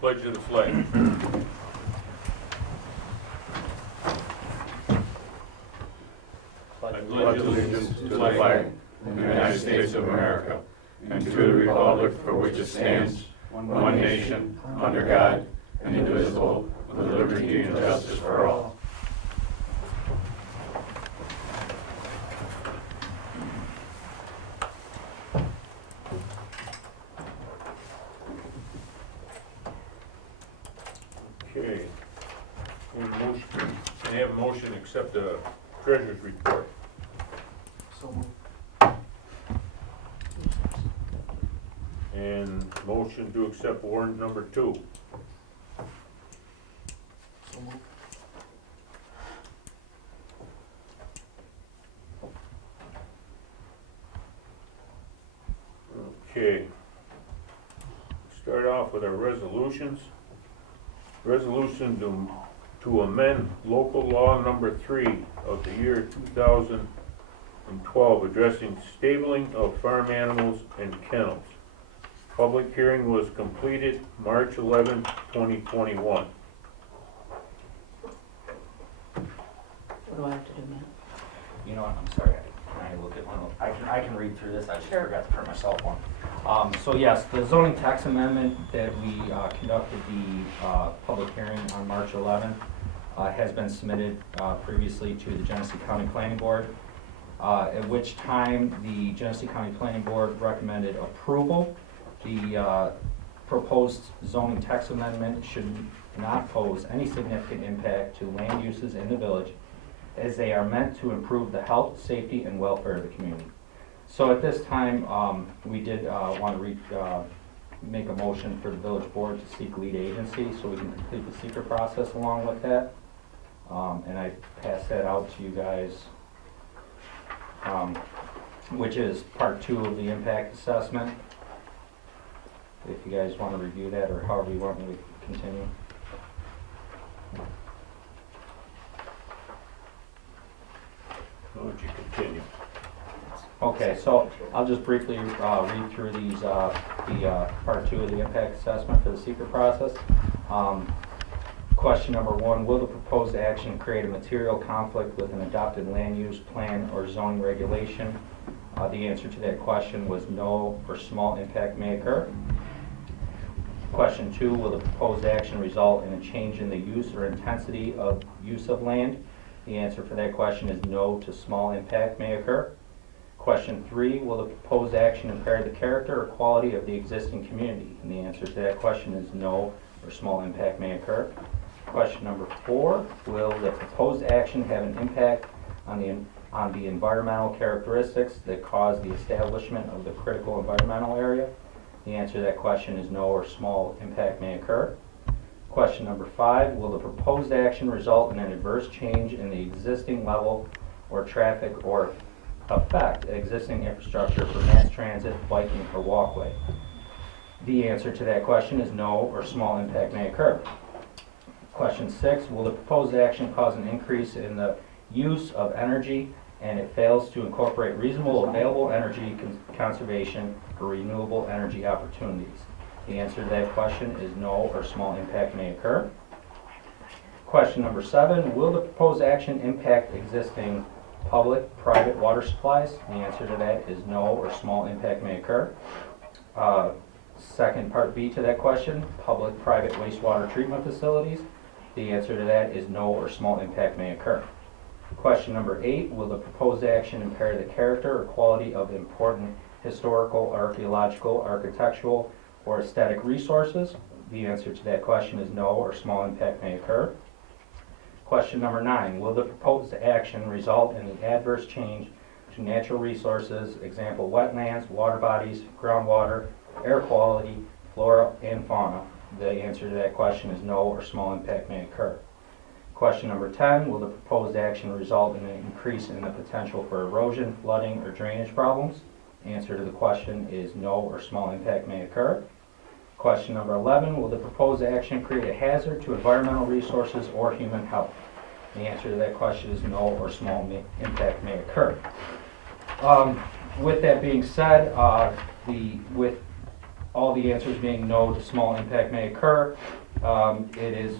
Pledge of the flag. I pledge allegiance to the flag of the United States of America and to the republic for which it stands, one nation, under God, indivisible, with liberty and justice for all. Okay. Can I have a motion to accept the treasurer's report? So moved. And motion to accept warrant number 2. So moved. Okay. Start off with our resolutions. Resolution to amend local law number 3 of the year 2012 addressing stabling of farm animals and kennels. Public hearing was completed March 11, 2021. What do I have to do, Matt? You know what, I'm sorry, can I look at one, I can read through this, I just forgot to print myself one. So yes, the zoning tax amendment that we conducted the public hearing on March 11th has been submitted previously to the Genesee County Planning Board, at which time the Genesee County Planning Board recommended approval. The proposed zoning tax amendment should not pose any significant impact to land uses in the village, as they are meant to improve the health, safety, and welfare of the community. So at this time, we did want to make a motion for the village board to seek lead agency so we can complete the secret process along with that. And I passed that out to you guys, which is part 2 of the impact assessment. If you guys want to review that, or however you want me to continue. Why don't you continue? Okay, so I'll just briefly read through these, the part 2 of the impact assessment for the secret process. Question number 1, will the proposed action create a material conflict with an adopted land use plan or zoning regulation? The answer to that question was no, or small impact may occur. Question 2, will the proposed action result in a change in the use or intensity of use of land? The answer for that question is no to small impact may occur. Question 3, will the proposed action impair the character or quality of the existing community? And the answer to that question is no, or small impact may occur. Question number 4, will the proposed action have an impact on the environmental characteristics that cause the establishment of the critical environmental area? The answer to that question is no, or small impact may occur. Question number 5, will the proposed action result in an adverse change in the existing level or traffic or affect existing infrastructure for mass transit, biking, or walkway? The answer to that question is no, or small impact may occur. Question 6, will the proposed action cause an increase in the use of energy and it fails to incorporate reasonable available energy conservation for renewable energy opportunities? The answer to that question is no, or small impact may occur. Question number 7, will the proposed action impact existing public-private water supplies? The answer to that is no, or small impact may occur. Second part B to that question, public-private wastewater treatment facilities. The answer to that is no, or small impact may occur. Question number 8, will the proposed action impair the character or quality of important historical, archaeological, architectural, or aesthetic resources? The answer to that question is no, or small impact may occur. Question number 9, will the proposed action result in an adverse change to natural resources, example wetlands, water bodies, groundwater, air quality, flora, and fauna? The answer to that question is no, or small impact may occur. Question number 10, will the proposed action result in an increase in the potential for erosion, flooding, or drainage problems? The answer to the question is no, or small impact may occur. Question number 11, will the proposed action create a hazard to environmental resources or human health? The answer to that question is no, or small impact may occur. With that being said, with all the answers being no to small impact may occur, it is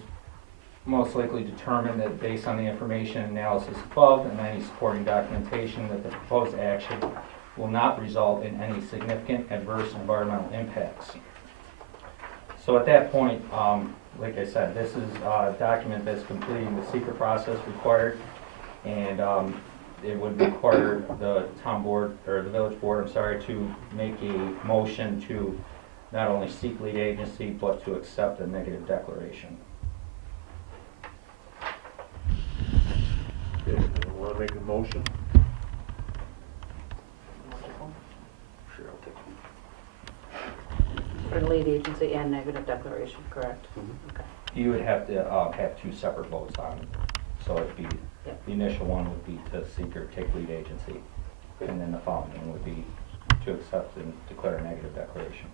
most likely determined that based on the information and analysis above and any supporting documentation that the proposed action will not result in any significant adverse environmental impacts. So at that point, like I said, this is a document that's completing the secret process required, and it would require the town board, or the village board, I'm sorry, to make a motion to not only seek lead agency, but to accept a negative declaration. Okay, anyone wanna make a motion? Sure, I'll take it. For lead agency and negative declaration, correct? Okay. You would have to have two separate votes on it. So it'd be, Yep. the initial one would be to seek or take lead agency, and then the following one would be to accept and declare a negative declaration.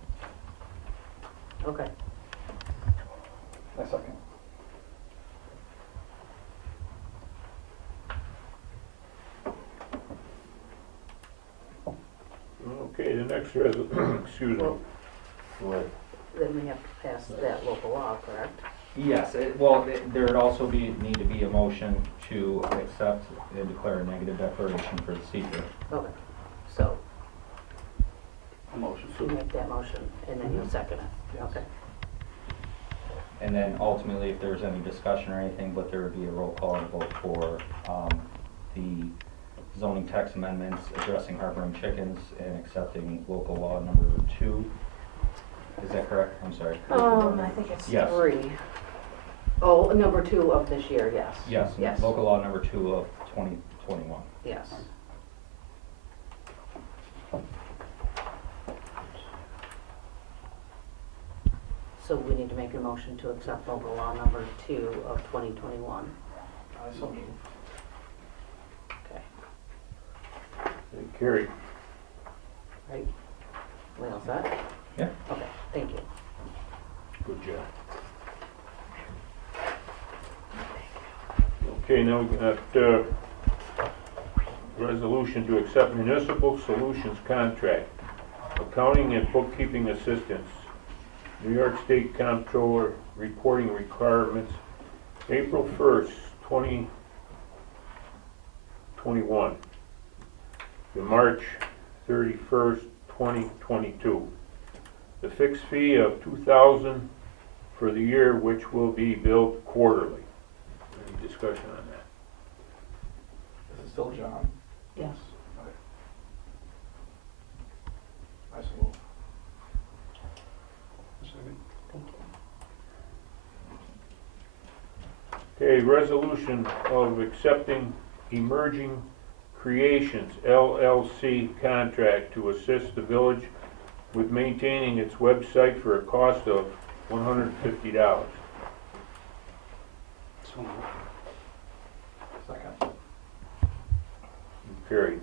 Okay. A second. Okay, the next excuse me. Well- Go ahead. Then we have to pass that local law, correct? Yes, there would also need to be a motion to accept and declare a negative declaration for the seeker. Okay. So A motion. you make that motion and then you'll second it. Yes. Okay. And then ultimately, if there was any discussion or anything, but there would be a roll call and vote for the zoning text amendments addressing harboring chickens and accepting local law number 2. Is that correct? I'm sorry. I think it's Yes. 3. Oh, number 2 of this year, yes. Yes, Yes. local law number 2 of 2021. Yes. So we need to make a motion to accept local law number 2 of 2021. I so move. Okay, Okay, carried. right? We all set? Yeah. Okay, thank you. Good job. Okay, now we got, resolution to accept municipal solutions contract, accounting and bookkeeping assistance, New York State Comptroller reporting requirements, April 1st, 2021 to March 31st, 2022. The fixed fee of $2,000 for the year, which will be billed quarterly. Any discussion on that? This is still John. Yes. I so move. Second. Thank you. Okay, resolution of accepting Emerging Creations LLC contract to assist the village with maintaining its website for a cost of $150. So move. Second. Carried.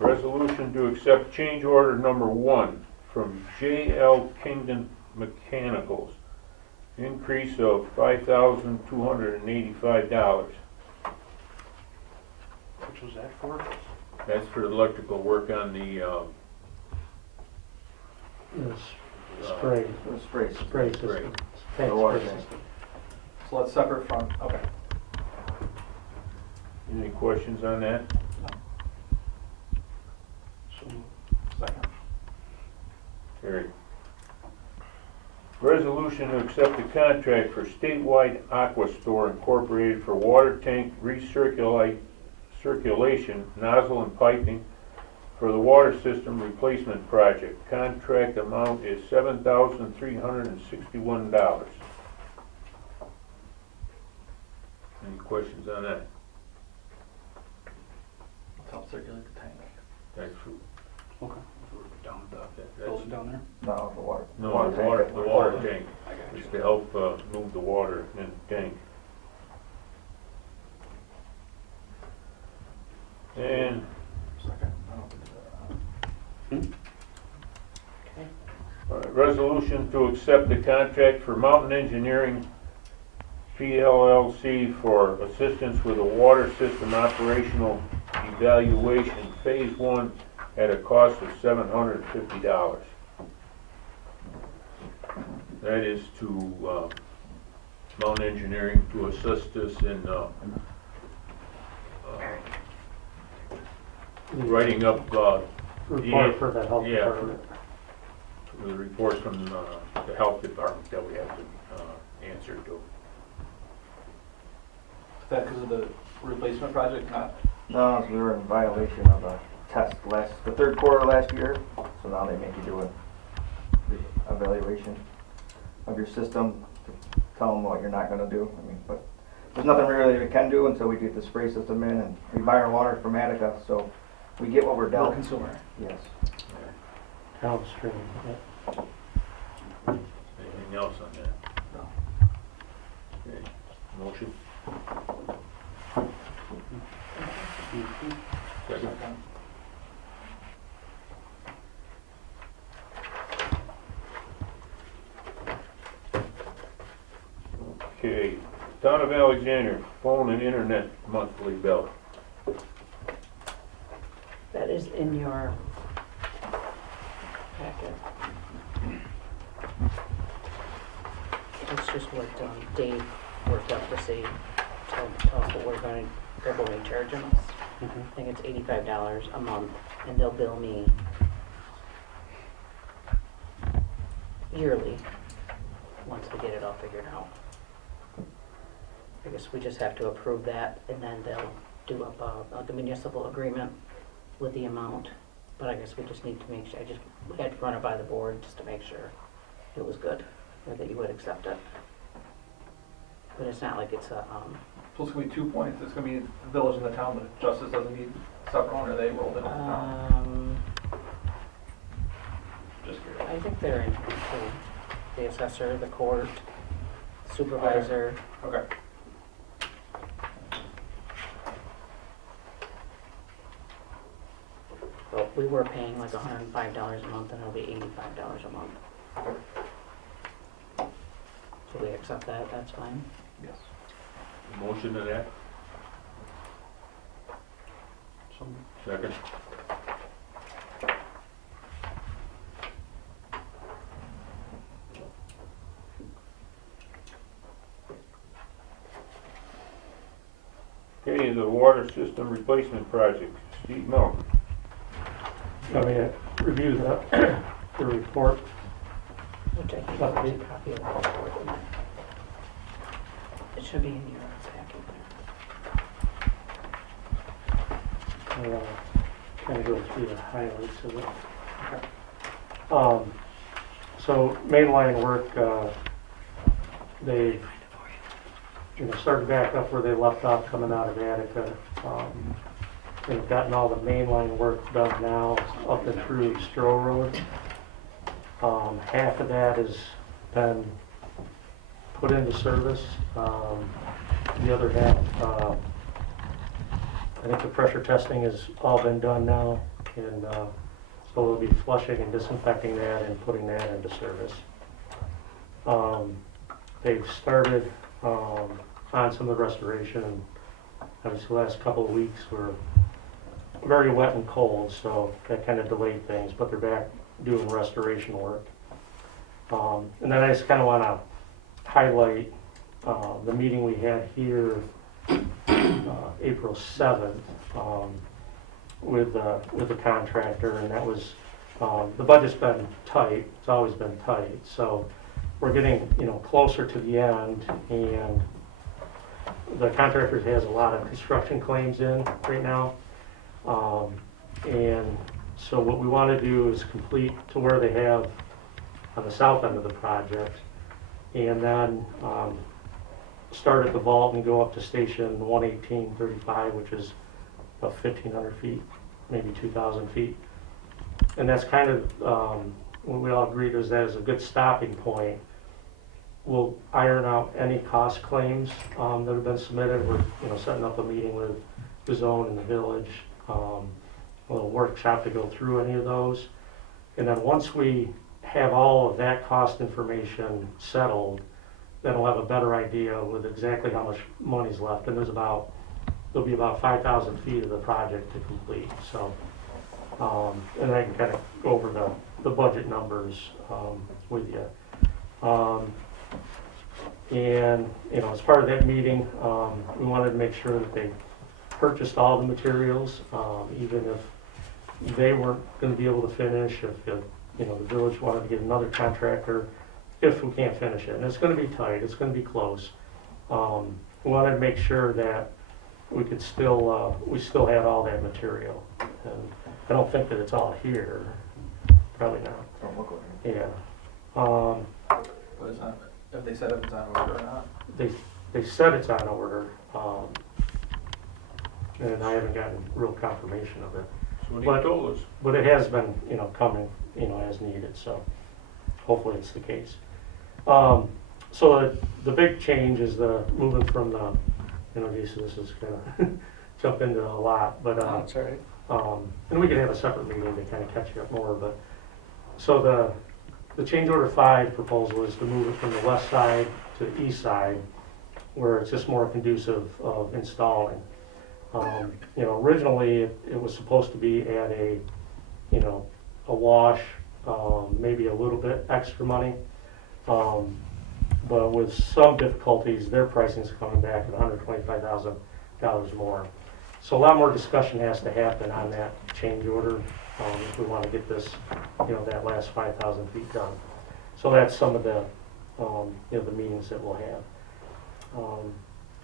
Resolution to accept change order number 1 from J.L. Kingdon Mechanicals, increase of $5,285. Which was that for? That's for electrical work on the, Spray, Spray. spray system. spray. Tank The water spray tank. system. So that's separate from, okay. Any questions on that? So move. Second. Carried. Resolution to accept the contract for Statewide Aqua Store Incorporated for water tank circulation, nozzle and piping for the water system replacement project. Contract amount is $7,361. Any questions on that? Let's help circulate the tank. That's true. Okay. So we're down at the, That's- build it down there? No, the water. No, Water the tank. water tank. I got It's you. to help move the water in the tank. And Second. I don't think Okay. resolution to accept the contract for Mountain Engineering PLLC for assistance with a water system operational evaluation, Phase 1 at a cost of $750. That is to Mountain Engineering to assist us in writing up Report for the health yeah. department. the reports from the health department that we have to answer to. Is that because of the replacement project, not? No, so we were in violation of a test the third quarter last year, so now they make you do a evaluation of your system to tell them what you're not gonna do. I mean, but there's nothing really we can do until we get the spray system in, and we buy our water from Attica, so we get what we're No dealt. consumer. Yes. Downstream, yeah. Anything else on that? No. Okay. Motion? Second. Okay, Town of Alexander, phone and internet monthly bill. That is in your packet. It's just what Dave worked up to see, tell us what they're going to charge us. I think it's $85 a month, and they'll bill me yearly, once we get it all figured out. I guess we just have to approve that, and then they'll do up like a municipal agreement with the amount. But I guess we just need to make sure, we had to run it by the board just to make sure it was good, or that you would accept it. But it's not like it's a, So it's gonna be 2 points, it's gonna be the village and the town, but Justice doesn't need separate one, or they rolled it with the town? Just curious. I think they're in here too. The assessor, the court, supervisor. Okay. Well, we were paying like $105 a month, and it'll be $85 a month. So we accept that, that's fine. Yes. Motion to that? Second. Okay, the water system replacement project, Steve Mountain. I mean, review the, the report. Which I think there's a copy of that report in there. It should be in your packet there. Kind of go through the highlights of it. So mainline work, they've, started back up where they left off coming out of Attica. They've gotten all the mainline work done now up and through Stroh Road. Half of that has been put into service. The other half, I think the pressure testing has all been done now, and so we'll be flushing and disinfecting that and putting that into service. They've started on some of the restoration. Obviously, the last couple of weeks were very wet and cold, so that kind of delayed things, but they're back doing restoration work. And then I just kind of want to highlight the meeting we had here April 7th with the contractor, and that was, the budget's been tight, it's always been tight, so we're getting closer to the end, and the contractor has a lot of construction claims in right now, and so what we want to do is complete to where they have on the south end of the project, and then start at the vault and go up to station 11835, which is about 1,500 feet, maybe 2,000 feet. And that's kind of what we all agreed is that is a good stopping point. We'll iron out any cost claims that have been submitted. We're setting up a meeting with the zone and the village, a little workshop to go through any of those. And then once we have all of that cost information settled, then we'll have a better idea with exactly how much money's left. And there'll be about 5,000 feet of the project to complete. So And I can kind of go over the budget numbers with you. And, you know, as part of that meeting, we wanted to make sure that they purchased all the materials, even if they weren't gonna be able to finish, if, you know, the village wanted to get another contractor, if we can't finish it. And it's gonna be tight, it's gonna be close. We wanted to make sure that we could still, we still had all that material. And I don't think that it's all here, probably not, Don't look like it. yeah. But it's not, if they said if it's on order or not. They said it's on order, and I haven't gotten real confirmation of it. So what But- he told us. But it has been, you know, coming, you know, as needed, so hopefully it's the case. So the big change is the moving from the, you know, this is gonna jump into a lot, but, That's all right. and we can have a separate meeting to kind of catch you up more, but, so the change order 5 proposal is to move it from the west side to the east side, where it's just more conducive of installing. You know, originally, it was supposed to be at a, you know, a wash, maybe a little bit extra money. But with some difficulties, their pricing's coming back at $125,000 more. So a lot more discussion has to happen on that change order, if we wanna get this, you know, that last 5,000 feet done. So that's some of the, you know, the meetings that we'll have.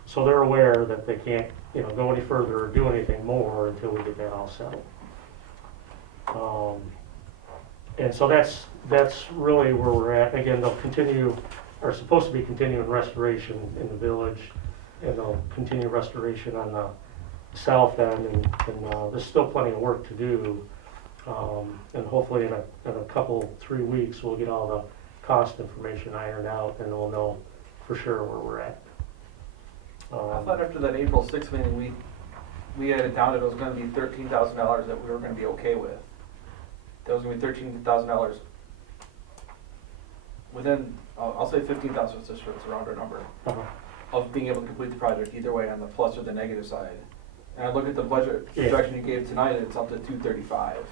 So they're aware that they can't, you know, go any further or do anything more until we get that all settled. And so that's really where we're at. Again, they'll continue, are supposed to be continuing restoration in the village, and they'll continue restoration on the south end, and there's still plenty of work to do. And hopefully in a couple, 3 weeks, we'll get all the cost information ironed out, and we'll know for sure where we're at. I thought after that April 6th meeting, we had it down that it was gonna be $13,000 that we were gonna be okay with. That was gonna be $13,000 within, I'll say 15,000, just for it's a rounder number, Uh-huh. of being able to complete the project either way on the plus or the negative side. And I look at the budget Yeah. projection you gave tonight, it's up to 235.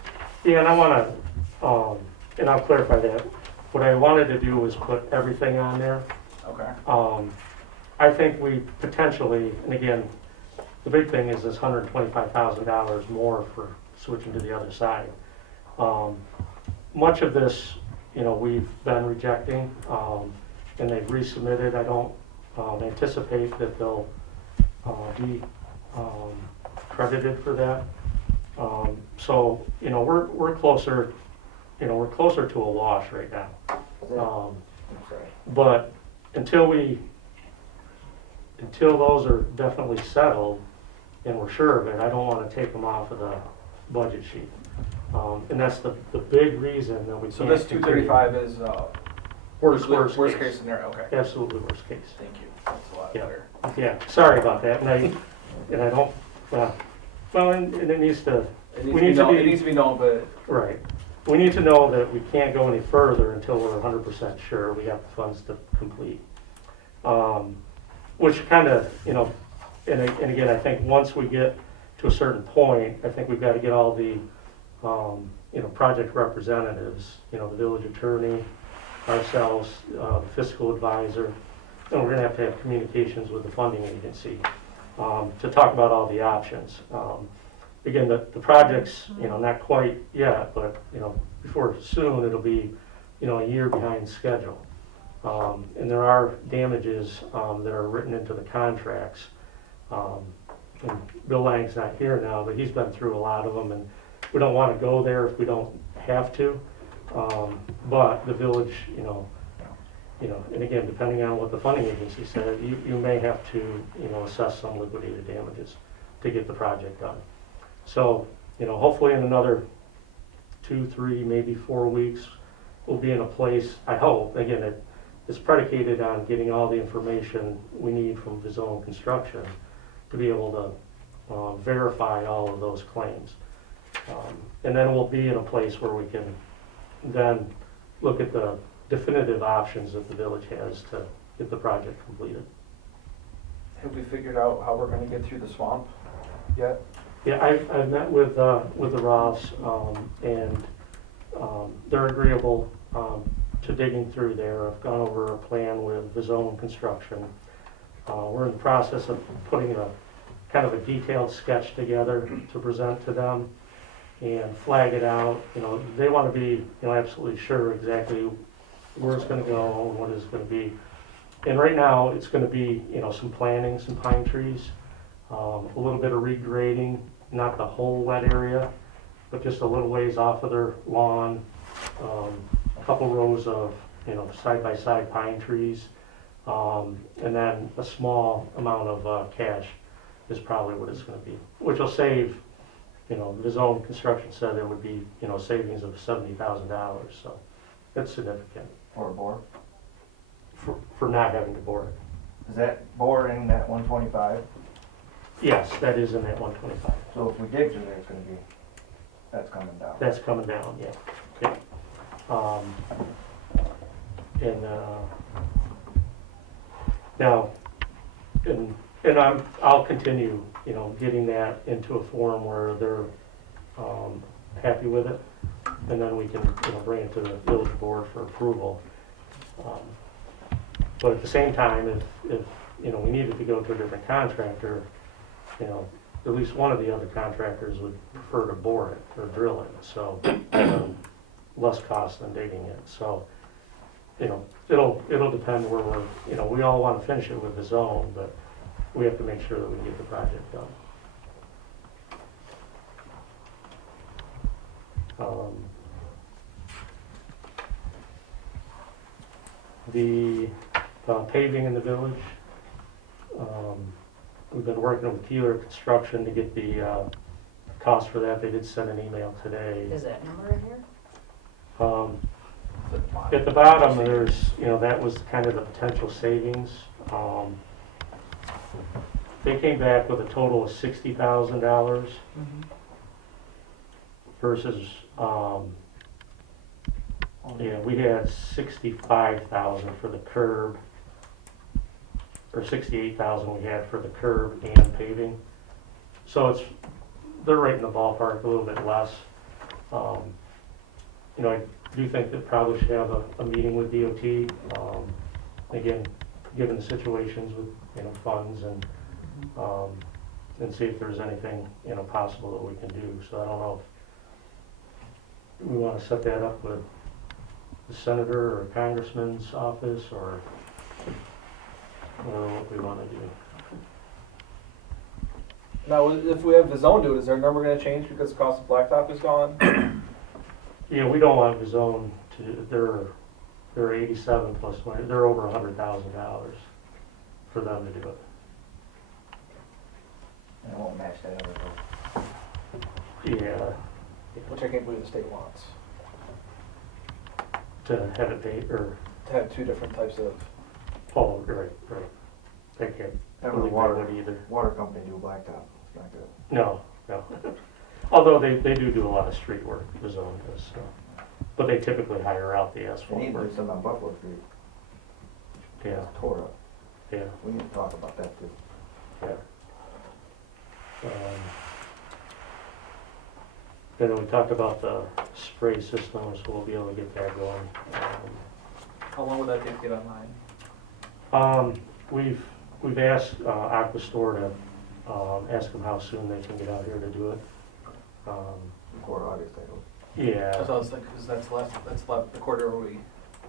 Yeah, and I wanna, and I'll clarify that. What I wanted to do was put everything on there. Okay. I think we potentially, and again, the big thing is this $125,000 more for switching to the other side. Much of this, you know, we've been rejecting, and they've resubmitted. I don't anticipate that they'll be credited for that. So, you know, we're closer, you know, we're closer to a wash right now. Is that- I'm sorry. But until those are definitely settled and we're sure of it, I don't want to take them off of the budget sheet. And that's the big reason that we can't. So this continue. 235 is, worst case scenario, okay. Absolutely worst case. Thank you, that's a lot Yeah. better. Yeah, sorry about that, and I don't, well, and it needs to, It We needs to need be to known, be- it needs to be known, but right. We need to know that we can't go any further until we're 100% sure we have the funds to complete. Which kind of, you know, and again, I think once we get to a certain point, I think we've got to get all the, you know, project representatives, you know, the village attorney, ourselves, the fiscal advisor, and we're gonna have to have communications with the funding agency, to talk about all the options. Again, the project's, you know, not quite yet, but, you know, before soon, it'll be, you know, a year behind schedule. And there are damages, that are written into the contracts. And Bill Lang's not here now, but he's been through a lot of them, and we don't want to go there if we don't have to. But the village, you know, and again, depending on what the funding agency said, you may have to, you know, assess some liquidated damages to get the project done. So, you know, hopefully in another 2, 3, maybe 4 weeks, we'll be in a place, I hope, again, it's predicated on getting all the information we need from Vizone Construction to be able to verify all of those claims. And then we'll be in a place where we can then look at the definitive options that the village has to get the project completed. have we figured out how we're gonna get through the swamp yet? Yeah, I've met with the Roths, and, they're agreeable, to digging through there. I've gone over a plan with the zone construction. We're in the process of putting a, kind of a detailed sketch together to present to them and flag it out. You know, they want to be, you know, absolutely sure exactly where it's gonna go and what it's gonna be. And right now, it's gonna be, you know, some planting, some pine trees, a little bit of regrading, not the whole wet area, but just a little ways off of their lawn, a couple rows of, you know, side-by-side pine trees, and then a small amount of cash is probably what it's gonna be, which will save, you know, the zone construction said there would be, you know, savings of $70,000, so that's significant For a bore. for not having to bore it. Is that bore in that 125? Yes, that is in that 125. So if we dig through there, it's gonna be, that's coming down. That's coming down, yeah. Yeah. And now, I'll continue, you know, getting that into a form where they're happy with it, and then we can, you know, bring it to the village board for approval. But at the same time, if you know, we needed to go to a different contractor, you know, at least one of the other contractors would prefer to bore it or drill it, so less cost than digging it. So, you know, it'll depend where we're, you know, we all want to finish it with the zone, but we have to make sure that we get the project done. The paving in the village, we've been working with Keeler Construction to get the cost for that. They did send an email today. Is that number in here? At the bottom, there's, you know, that was kind of the potential savings. They came back with a total of $60,000 versus, yeah, we had 65,000 for the curb, or 68,000 we had for the curb and paving. So they're right in the ballpark, a little bit less. You know, I do think that probably should have a meeting with DOT. Again, given the situations with, you know, funds and see if there's anything, you know, possible that we can do. So I don't know if we want to set that up with the senator or congressman's office, or what we want to do. Now, if we have the zone do it, is their number gonna change because the cost of blacktop is gone? Yeah, we don't want the zone to, they're 87 plus 20, they're over $100,000 for them to do it. And it won't match that other road. Yeah, Which I can't believe the state wants, to have it paid, or, to have two different types of, oh, right. They can't Every believe that would either. water company do blacktop. It's not good. No. Although they do a lot of street work, the zone does, so. But they typically hire out the They asphalt need to work. do some on Buffalo Street. Yeah, It's tore up. yeah, We need to talk about that too. yeah. And then we talked about the spray system, so we'll be able to get that going. how long would that take to get online? We've asked Aquastore to ask them how soon they can get out here to do it. Before August, I hope. Yeah, That's what I was thinking, because that's the quarter where we,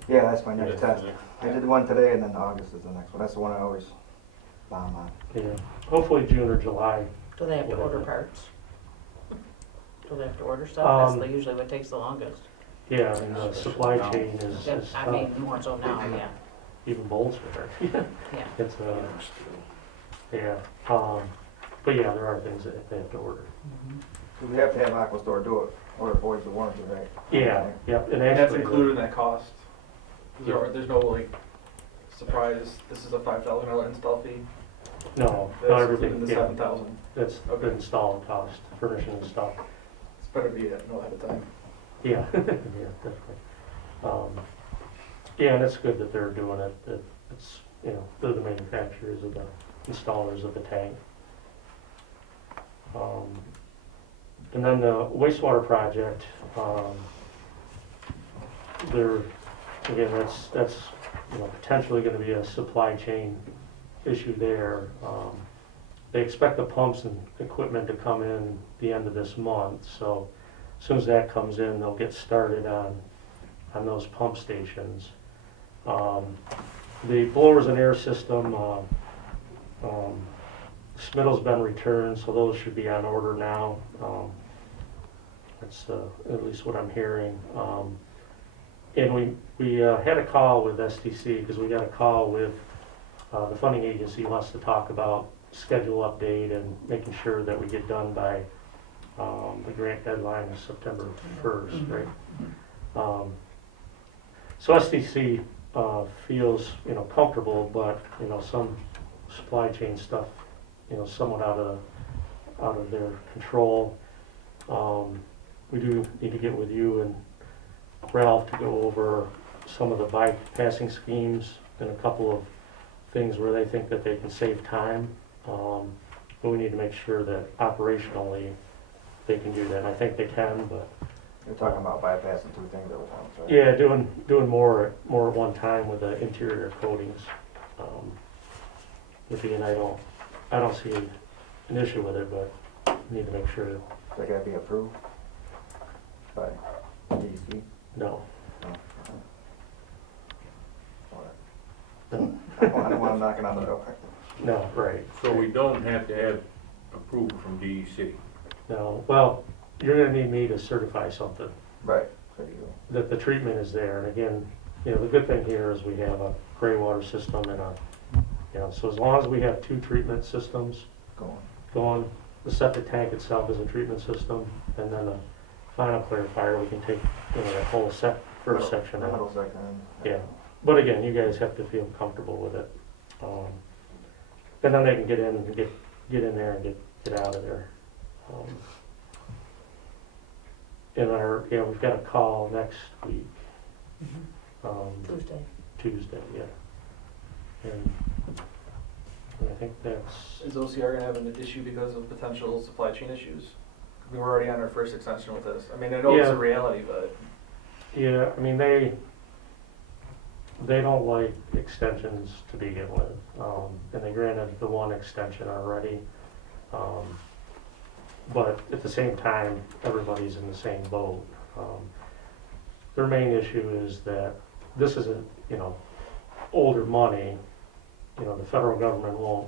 Yeah, that's my next Yeah, test. I did one today, and then August is the next one. That's the one I always bomb on. yeah. Hopefully June or July. Do they have to order Whatever. parts? Do they have to order stuff? That's Um, usually what takes the longest. Yeah, I mean, the supply chain is Yeah, is I tough. mean, more so now, yeah, Even bolts are, yeah. it's, yeah. But yeah, there are things that they have to order. So we have to have Aquastore do it, or it voids the warranty, right? Yeah, yep, and and that's actually, included in that cost. There's no like, surprise, this is a $5 install fee, no, not that's everything, included in the yeah, 7,000. that's the Okay. install cost, furnishing and stuff. It's better to be know ahead of time. Yeah, yeah, definitely. Yeah, and it's good that they're doing it, that it's, you know, they're the manufacturers of the installers of the tank. And then the wastewater project, there, again, that's, you know, potentially gonna be a supply chain issue there. They expect the pumps and equipment to come in the end of this month, so as soon as that comes in, they'll get started on those pump stations. The blowers and air system, Smittle's been returned, so those should be on order now. That's at least what I'm hearing. And we had a call with STC, because we got a call with the funding agency wants to talk about schedule update and making sure that we get done by the grant deadline is September 1st, right? So STC feels, you know, comfortable, but, you know, some supply chain stuff, you know, somewhat out of their control. We do need to get with you and Ralph to go over some of the bypassing schemes and a couple of things where they think that they can save time. But we need to make sure that operationally they can do that. And I think they can, but You're talking about bypassing two things at once, right? yeah, doing more at one time with the interior coatings. And I don't see an issue with it, but we need to make sure. They gotta be approved by DEC. No. I don't want them knocking on the door. No, right. So we don't have to have approval from DEC. No. Well, you're gonna need me to certify something Right, so you that the treatment is there. And again, you know, the good thing here is we have a gray water system and you know, so as long as we have two treatment systems go going, the septic tank itself is a treatment system, and then the final clarifier, we can take, you know, that whole first section out. Middle section. Yeah, but again, you guys have to feel comfortable with it. And then they can get in and get in there and get out of there. We've got a call next week. Tuesday, yeah. And I think that's, Is OCR gonna have an issue because of potential supply chain issues? We were already on our first extension with this. I mean, I know it's Yeah. a reality, but yeah, I mean, they don't like extensions to begin with. And they granted the one extension already. But at the same time, everybody's in the same boat. Their main issue is that this is you know, older money. You know, the federal government won't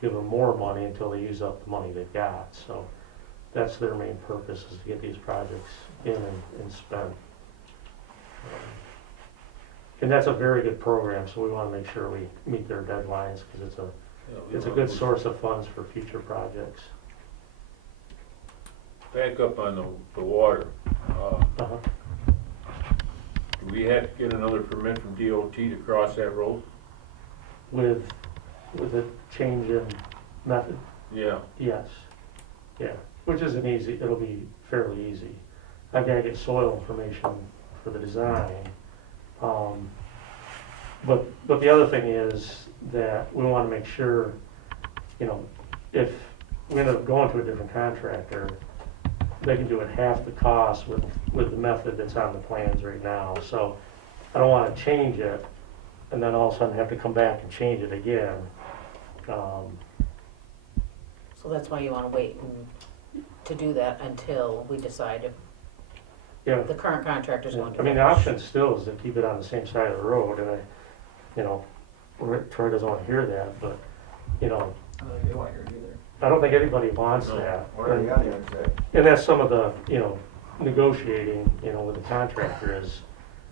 give them more money until they use up the money they've got. So that's their main purpose, is to get these projects in and spent. And that's a very good program, so we want to make sure we meet their deadlines, because it's a good source of funds for future projects. Back up on the water. Uh-huh. Do we have to get another permit from DOT to cross that road? With a change in method, Yeah. yes, yeah, which isn't easy, it'll be fairly easy. I've got to get soil information for the design. But the other thing is that we want to make sure, you know, if we end up going to a different contractor, they can do it half the cost with the method that's on the plans right now. So I don't want to change it and then all of a sudden have to come back and change it again. So that's why you wanna wait to do that until we decide if Yeah, the current contractor's going to. I mean, the option still is to keep it on the same side of the road, and you know, Troy doesn't want to hear that, but, you know, I don't think they want to hear it either. I don't think anybody wants No. that. We're already on the other side. And that's some of the, you know, negotiating, you know, with the contractor is,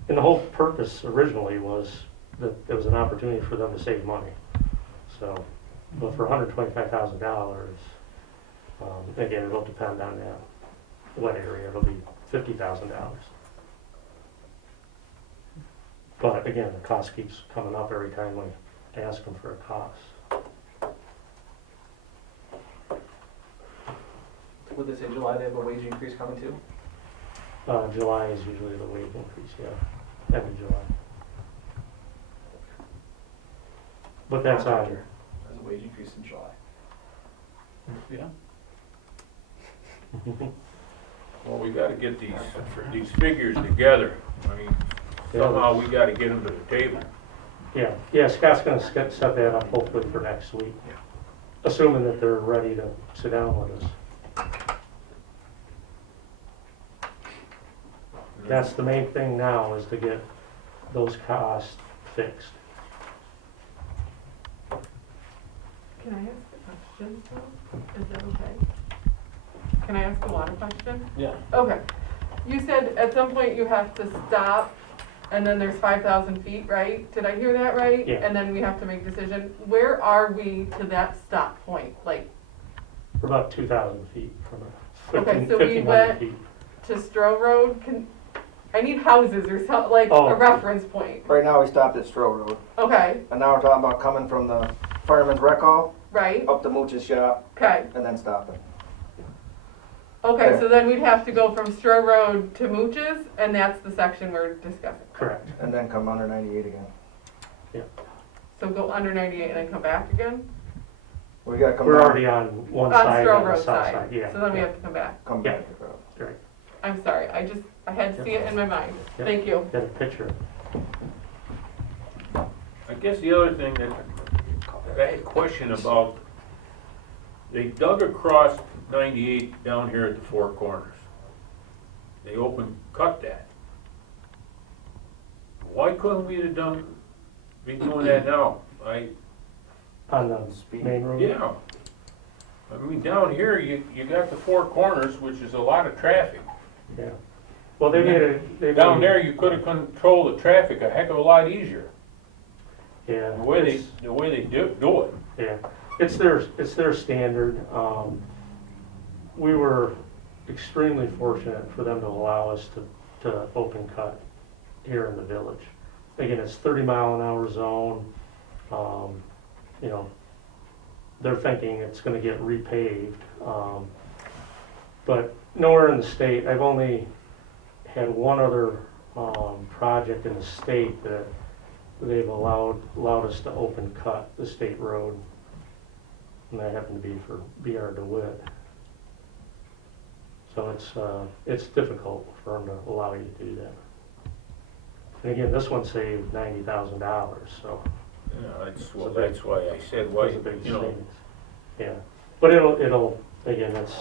and the whole purpose originally was that there was an opportunity for them to save money. So, but for $125,000, again, it'll depend on that wet area, it'll be $50,000. But again, the cost keeps coming up every time we ask them for a cost. Would they say July they have a wage increase coming too? July is usually the wage increase, yeah, end of July. But that's on, Contractor has a wage increase in July. Yeah. Well, we gotta get these figures together. I mean, somehow we gotta get them to the table. Yeah, Scott's gonna set that up hopefully for next week. Assuming that they're ready to sit down with us. That's the main thing now, is to get those costs fixed. Can I ask a question, though? Is that okay? Can I ask a water question? Yeah. Okay. You said at some point you have to stop, and then there's 5,000 feet, right? Did I hear that right? Yeah. And then we have to make a decision. Where are we to that stop point? Like, We're about 2,000 feet from it. Okay, so we 1,500 went- feet. to Stroh Road, I need houses or something, like Oh. a reference point. Right now, we stopped at Stroh Road, Okay, and now we're talking about coming from the fireman's rec hall right? up to Mooch's shop Okay. and then stopping. Okay, so then we'd have to go from Stroh Road to Mooch's, and that's the section we're discussing. Correct. And then come under 98 again. So go under 98 and then come back again? We gotta come We're down, already on one On side, Stroh on the Road south side. side, yeah. So then we yeah. have to come back. come Yeah. back across. Right. I'm sorry, I had to see it in my mind. Yeah. Thank you. Got a picture. I guess the other thing that I had a question about, they dug across 98 down here at the Four Corners. They cut that. Why couldn't we have be doing that now? On the main road? Yeah. I mean, down here, you got the Four Corners, which is a lot of traffic. Yeah. Well, they made it. Down there, you could have controlled the traffic a heck of a lot easier, Yeah. the way they do it. Yeah, it's their standard. We were extremely fortunate for them to allow us to open cut here in the village. Again, it's 30-mile-an-hour zone. You know, they're thinking it's gonna get repaved. But nowhere in the state, I've only had one other project in the state that they've allowed us to open cut the state road, and that happened to be for B.R. DeWitt. So it's difficult for them to allow you to do that. And again, this one saved $90,000, so Yeah, that's why I said, why, it's a big you know, savings. Yeah, but it'll again, it's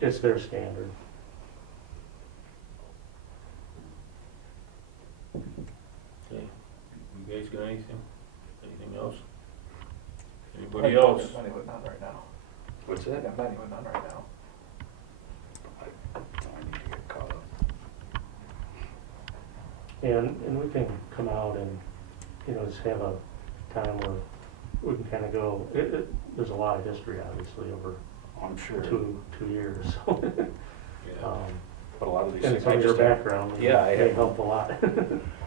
it's their standard. okay. You guys got anything? Anything else? Anybody else? Money with none right now. What's I that? got money with none right now. I need to get caught up. And we can come out and, just have a time where we can kind of go, there's a lot of history, obviously, over I'm sure. 2 years. Yeah. But a lot of these And things, some I of your just have, background, Yeah, I may have- help a lot.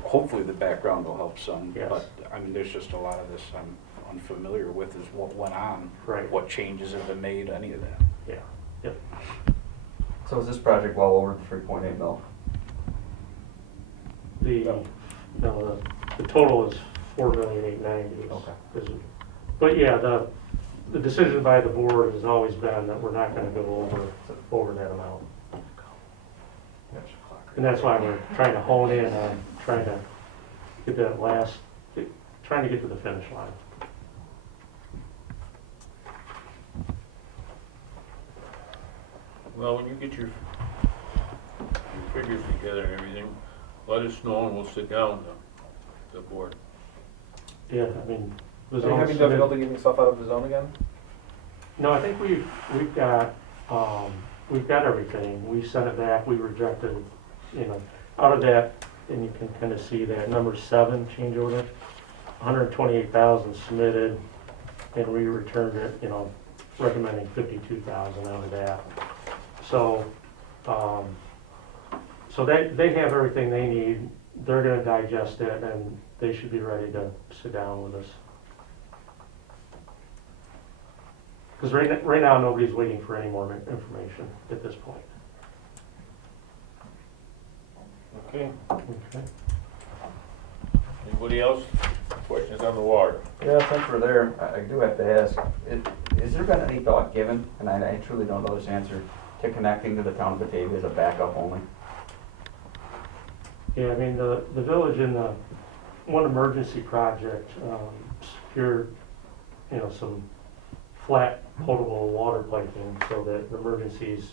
hopefully the background will help some. Yes. But, I mean, there's just a lot of this I'm unfamiliar with, is what went on. Right. What changes have been made, any of that. Yeah, yep. So is this project well over the 3.8 mil? The total is 4,890,000. Okay. But yeah, the decision by the board has always been that we're not gonna go over that amount. And that's why we're trying to hone in on trying to get trying to get to the finish line. Well, when you get your figures together and everything, let us know and we'll sit down, the board. Yeah, I mean. the Are you zone having submitted- difficulty getting stuff out of the zone again? No, I think we've got everything. We sent it back, we rejected, out of that, and you can kind of see that number 7 change order, 128,000 submitted, and we returned it, recommending 52,000 out of that. So, they have everything they need. They're gonna digest it, and they should be ready to sit down with us. Because right now, nobody's waiting for any more information at this point. Okay. Okay. Anybody else? Questions on the water? Yeah, since we're there, I do have to ask, Has there been any thought given, and I truly don't know this answer, to connecting to the town of Batavia as a backup only? Yeah, I mean, the village in the one emergency project secured, some flat potable water piping so that in emergencies,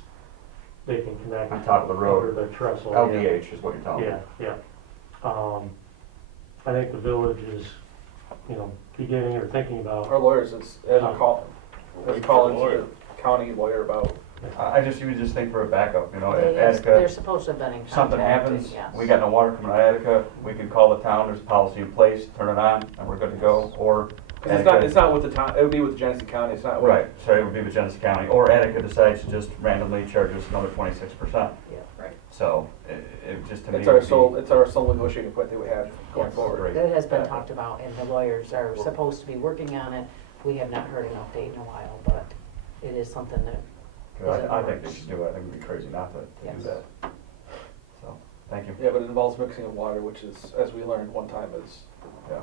they can connect. On top of the Over road? the trestle. LDH is what you're telling me? Yeah, yeah. I think the village is, beginning or thinking about. Our lawyers, as Wait for Collins, the lawyer. the county lawyer about. You would just think for a backup, if They're Attica, supposed to have been in contact. something happens, yes. we got no water coming out of Attica, we can call the town, there's a policy in place, turn it on, and we're good to go, or. Because it's not with the town, it would be with Genesee County, it's not with. Right, so it would be with Genesee County, or Attica decides to just randomly charge us another 26%. Yeah, right. So, it just to me. It's would our sole negotiating point that we have going Yes. forward. Great. That has been talked about, and the lawyers are supposed to be working on it. We have not heard an update in a while, but it is something that, I think they should do it, I think it'd be crazy not to Yes. do that. So, thank you. Yeah, but it involves mixing of water, which is, as we learned one time, is Yeah.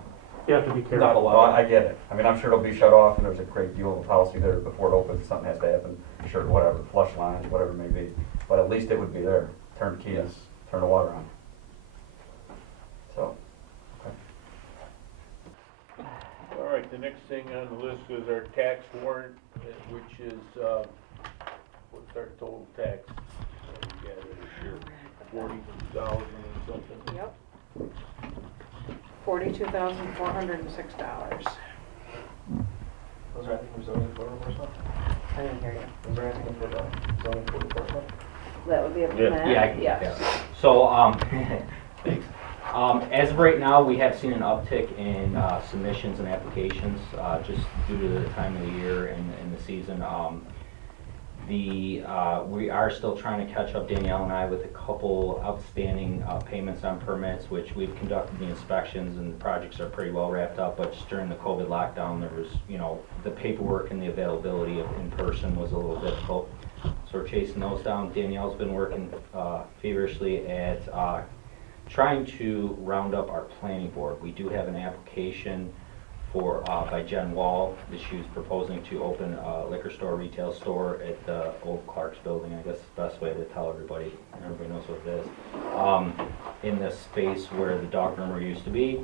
You have to be careful. not Well, allowed. I get it, I mean, I'm sure it'll be shut off, and there's a great deal of policy there before it opens, something has to happen, sure, whatever, flush lines, whatever it may be, but at least it would be there, turn the keys, Yes. turn the water on. So, All right, the next thing on the list is our tax warrant, which is, what's our total tax? We got it this year, 40,000 and something. Yep. $42,406. Was there anything for zoning enforcement? I didn't hear you. Was there anything for the zoning enforcement? That would be up to Yeah, Matt. I can, Yes. yeah. So, thanks. As of right now, we have seen an uptick in submissions and applications, just due to the time of the year and the season. We are still trying to catch up, Danielle and I, with a couple outstanding payments on permits, which we've conducted the inspections and the projects are pretty well wrapped up, but just during the COVID lockdown, there was, the paperwork and the availability of in person was a little difficult. So we're chasing those down. Danielle's been working feverishly at trying to round up our planning board. We do have an application for, by Jen Wall, that she was proposing to open a liquor store, retail store at the old Clark's building. I guess the best way to tell everybody knows what it is. In the space where the dog groomer used to be.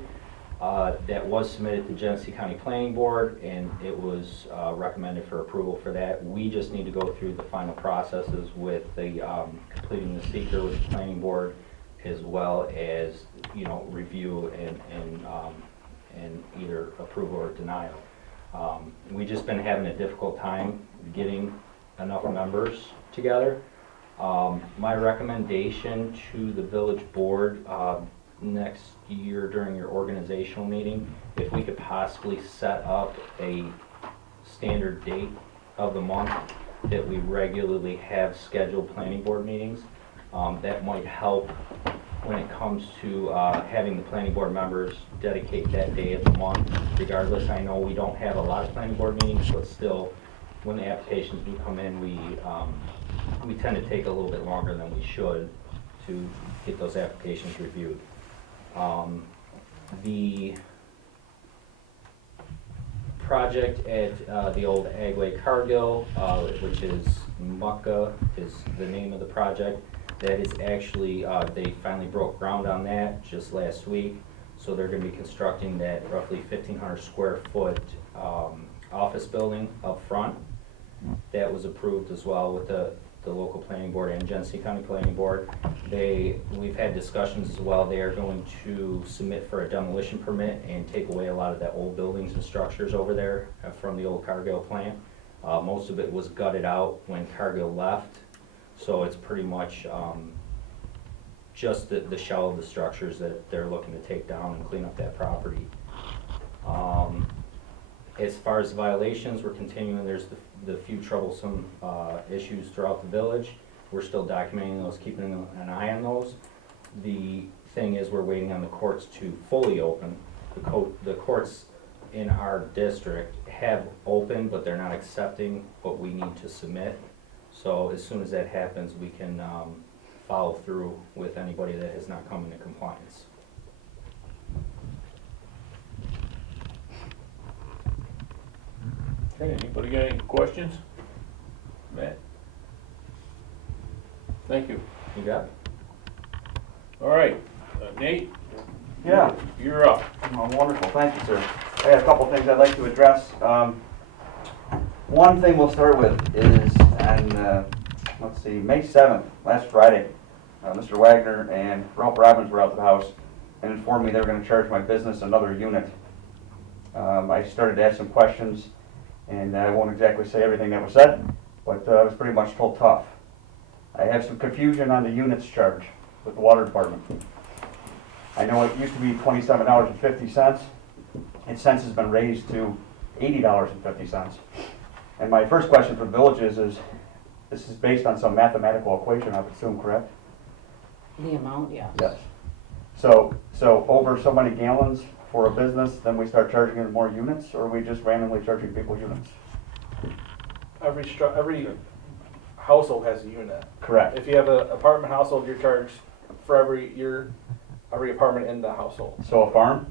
That was submitted to Genesee County Planning Board, and it was recommended for approval for that. We just need to go through the final processes with the completing the seeker with the Planning Board, as well as review and either approval or denial. We just been having a difficult time getting enough members together. My recommendation to the village board next year during your organizational meeting, if we could possibly set up a standard date of the month that we regularly have scheduled planning board meetings, that might help when it comes to having the planning board members dedicate that day of the month. Regardless, I know we don't have a lot of planning board meetings, but still, when the applications do come in, we tend to take a little bit longer than we should to get those applications reviewed. The project at the old Agway Cargill, which is Mucka, is the name of the project. That is actually, they finally broke ground on that just last week. So they're gonna be constructing that roughly 1,500 square foot office building up front. That was approved as well with the local planning board and Genesee County Planning Board. We've had discussions as well. They are going to submit for a demolition permit and take away a lot of the old buildings and structures over there from the old Cargill plant. Most of it was gutted out when Cargill left. So it's pretty much just the shell of the structures that they're looking to take down and clean up that property. As far as violations, we're continuing. There's the few troublesome issues throughout the village. We're still documenting those, keeping an eye on those. The thing is, we're waiting on the courts to fully open. The courts in our district have opened, but they're not accepting what we need to submit. So as soon as that happens, we can follow through with anybody that has not come into compliance. Okay, anybody got any questions? Matt? Thank you. You got it. All right, Nate? Yeah. You're up. Oh, wonderful, thank you, sir. I got a couple things I'd like to address. One thing we'll start with is on, let's see, May 7th, last Friday, Mr. Wagner and Ralph Robbins were out to the house and informed me they were going to charge my business another unit. I started to ask some questions, and I won't exactly say everything that was said, but I was pretty much told tough. I have some confusion on the units charge with the water department. I know it used to be $27.50. It since has been raised to $80.50. And my first question for the village is this is based on some mathematical equation, I would assume, correct? The amount, yes. Yes. So over so many gallons for a business, then we start charging them more units, or are we just randomly charging people units? Every household has a unit. Correct. If you have an apartment household, you're charged for every apartment in the household. So a farm?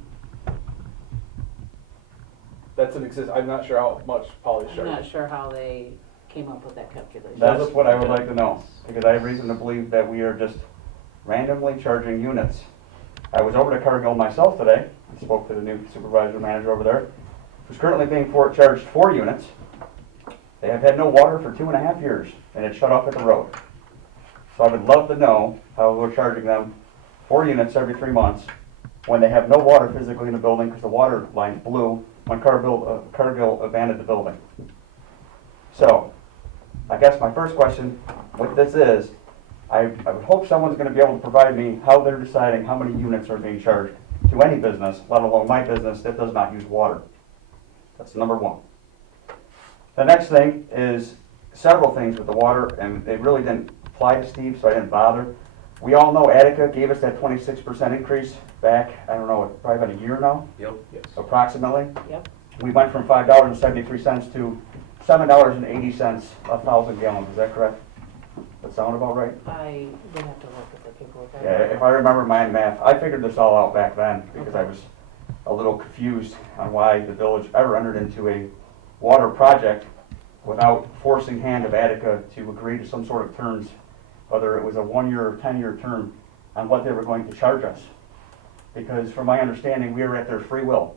That's I'm not sure how much Polly's I'm not charged. sure how they came up with that calculation. That's what I would like to know, because I have reason to believe that we are just randomly charging units. I was over to Cargill myself today, I spoke to the new supervisor manager over there, who's currently being charged 4 units. They have had no water for 2.5 years, and it's shut off at the road. So I would love to know how we're charging them 4 units every 3 months, when they have no water physically in the building, because the water lines blew when Cargill abandoned the building. So, I guess my first question with this is, I would hope someone's going to be able to provide me how they're deciding how many units are being charged to any business, let alone my business that does not use water. That's number one. The next thing is several things with the water, and they really didn't apply to Steve, so I didn't bother. We all know Attica gave us that 26% increase back, I don't know, probably about a year now, Yep. Yes. approximately. Yep. We went from $5.73 to $7.80 a 1,000 gallons, is that correct? That sound about right? I would have to look at the paperwork. Yeah, if I remember my math, I figured this all out back then because I was a little confused on why the village ever entered into a water project without forcing hand of Attica to agree to some sort of terms, whether it was a 1-year or 10-year term, on what they were going to charge us. Because from my understanding, we are at their free will,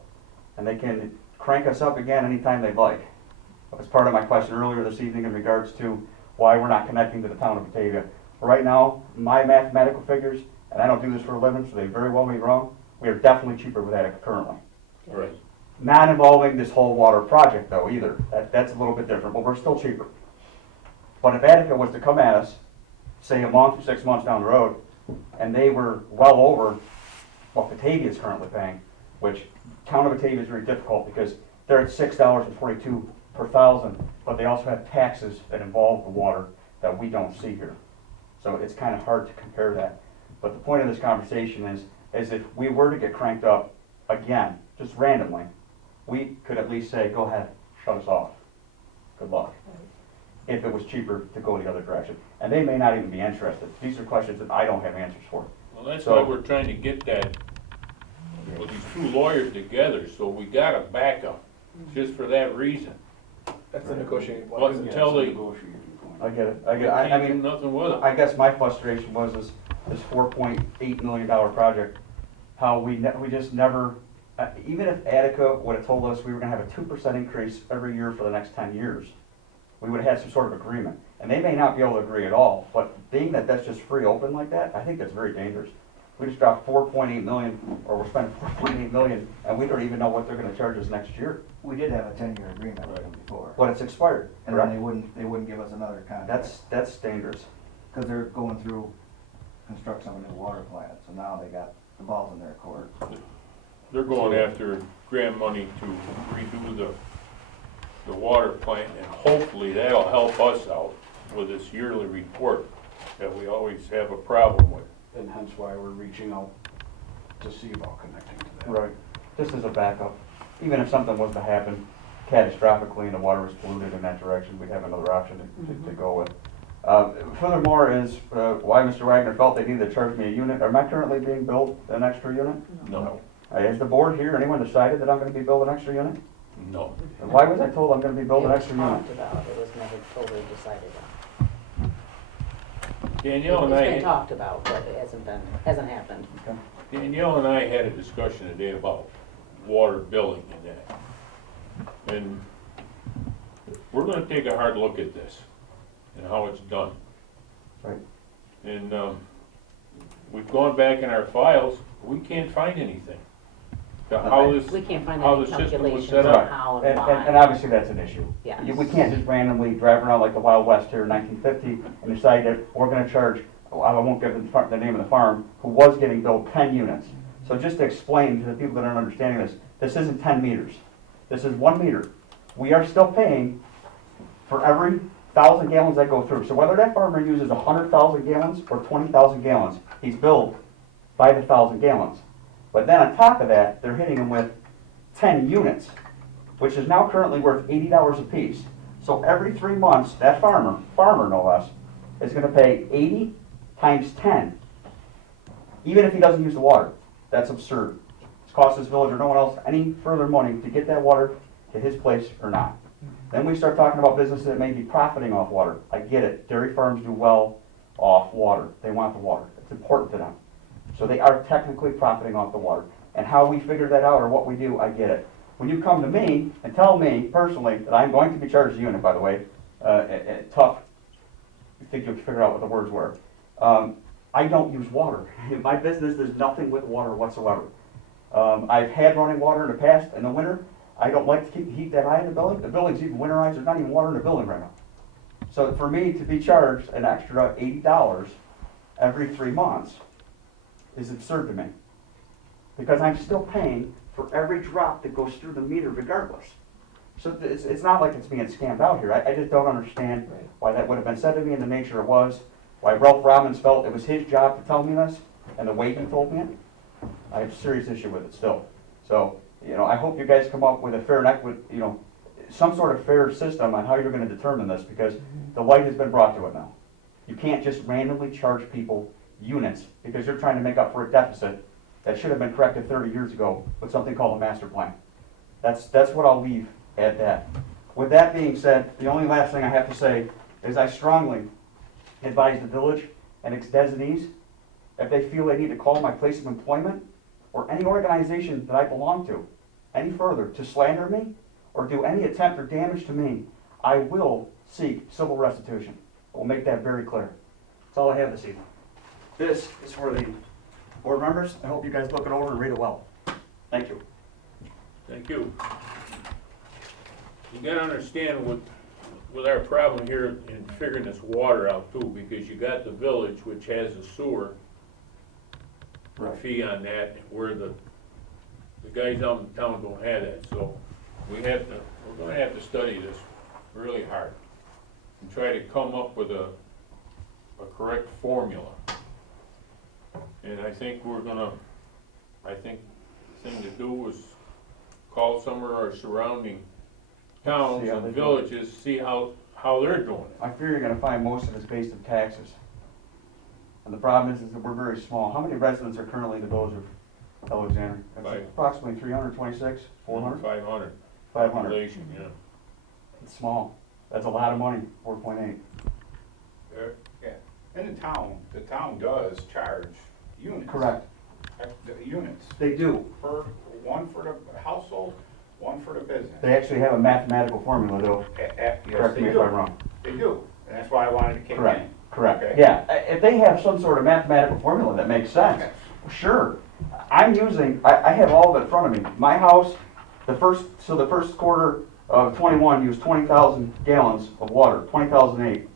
and they can crank us up again anytime they'd like. That was part of my question earlier this evening in regards to why we're not connecting to the town of Batavia. Right now, my mathematical figures, and I don't do this for a living, so they very well may be wrong, we are definitely cheaper with Attica currently. Right. Not involving this whole water project though either. That's a little bit different, but we're still cheaper. But if Attica was to come at us, say a month or 6 months down the road, and they were well over what Batavia is currently paying, which town of Batavia is very difficult because they're at $6.42 per thousand, but they also have taxes that involve the water that we don't see here. So it's kind of hard to compare that. But the point of this conversation is if we were to get cranked up again, just randomly, we could at least say, go ahead, shut us off. Good luck. If it was cheaper to go the other direction. And they may not even be interested. These are questions that I don't have answers for. Well, that's So- why we're trying to get that, with these 2 lawyers together, so we got a backup, just for that reason. That's the negotiating point. But until they I get it. I can't do mean, nothing with it. I guess my frustration was this $4.8 million project, how we just never, even if Attica would have told us we were gonna have a 2% increase every year for the next 10 years, we would have had some sort of agreement. And they may not be able to agree at all, but being that that's just free open like that, I think that's very dangerous. We just dropped 4.8 million, or we're spending 4.8 million, and we don't even know what they're gonna charge us next year. We did have a 10-year agreement with them before, But it's expired, and then correct? they wouldn't give us another contract, That's dangerous. because they're going through construction of a new water plant, so now they got the balls in their court. They're going after grant money to redo the water plant, and hopefully that'll help us out with this yearly report that we always have a problem with. And hence why we're reaching out to see about connecting to that. Right, just as a backup. Even if something was to happen catastrophically and the water was polluted in that direction, we'd have another option to go with. Furthermore is why Mr. Wagner felt they needed to charge me a unit. Am I currently being billed an extra unit? No. Is the board here, anyone decided that I'm gonna be billed an extra unit? No. Why was I told I'm gonna be It building was extra units? talked about, it was never totally decided on. Danielle and It's been I, talked about, but it hasn't happened. Danielle and I had a discussion today about water billing and that. And we're gonna take a hard look at this and how it's done. Right. And, we've gone back in our files, we can't find anything. How this, We can't find how any the system was calculations set on up. how And, and and why. obviously that's an issue. Yeah. We can't just randomly drive around like the Wild West here in 1950 and decide that we're gonna charge, I won't give the name of the farm, who was getting billed 10 units. So just to explain to the people that aren't understanding this, this isn't 10 meters. This is 1 meter. We are still paying for every 1,000 gallons that go through. So whether that farmer uses 100,000 gallons or 20,000 gallons, he's billed by the 1,000 gallons. But then on top of that, they're hitting him with 10 units, which is now currently worth $80 a piece. So every 3 months, that farmer no less, is gonna pay 80 times 10, even if he doesn't use the water. That's absurd. It's cost his village or no one else any further money to get that water to his place or not. Then we start talking about businesses that may be profiting off water. I get it. Dairy farms do well off water. They want the water. It's important to them. So they are technically profiting off the water. And how we figure that out or what we do, I get it. When you come to me and tell me personally that I'm going to be charged a unit, by the way, tough, I think you'll figure out what the words were. I don't use water. In my business, there's nothing with water whatsoever. I've had running water in the past in the winter. I don't like to keep the heat that high in the building. The building's even winterized. There's not even water in the building right now. So for me to be charged an extra $80 every 3 months is absurd to me. Because I'm still paying for every drop that goes through the meter regardless. So it's not like it's being scammed out here. I just don't understand why that would have been said to me in the nature it was, why Ralph Robbins felt it was his job to tell me this, and the way he told me it. I have a serious issue with it still. So, I hope you guys come up with a fair and equitable, some sort of fair system on how you're gonna determine this, because the light has been brought to it now. You can't just randomly charge people units because you're trying to make up for a deficit that should have been corrected 30 years ago with something called a master plan. That's what I'll leave at that. With that being said, the only last thing I have to say is I strongly advise the village and its designees, if they feel they need to call my place of employment or any organization that I belong to any further to slander me or do any attempt or damage to me, I will seek civil restitution. I will make that very clear. That's all I have this evening. This is for the board members. I hope you guys look it over and read it well. Thank you. Thank you. You gotta understand with our problem here in figuring this water out too, because you got the village which has a sewer fee on that, where the guys out in town don't have that, so we're gonna have to study this really hard and try to come up with a correct formula. And I think the thing to do is call some of our surrounding towns See how and they do it. villages, see how they're doing it. I fear you're gonna find most of it's based on taxes. And the problem is that we're very small. How many residents are currently in the village of Alexander? Five. Approximately 326, 400, 500 500. population, yeah. It's small. That's a lot of money, 4.8. Yeah, in the town does charge units. Correct. The units, They do. one for the household, one for the business. They actually have a mathematical formula though. Yes, Correct they me if do. I'm wrong. They do, and that's why I wanted to kick in. Correct. Correct. Okay. Yeah, if they have some sort of mathematical formula that makes sense, sure. I have all of it in front of me. My house, the first quarter of 21 used 20,000 gallons of water, 20,008.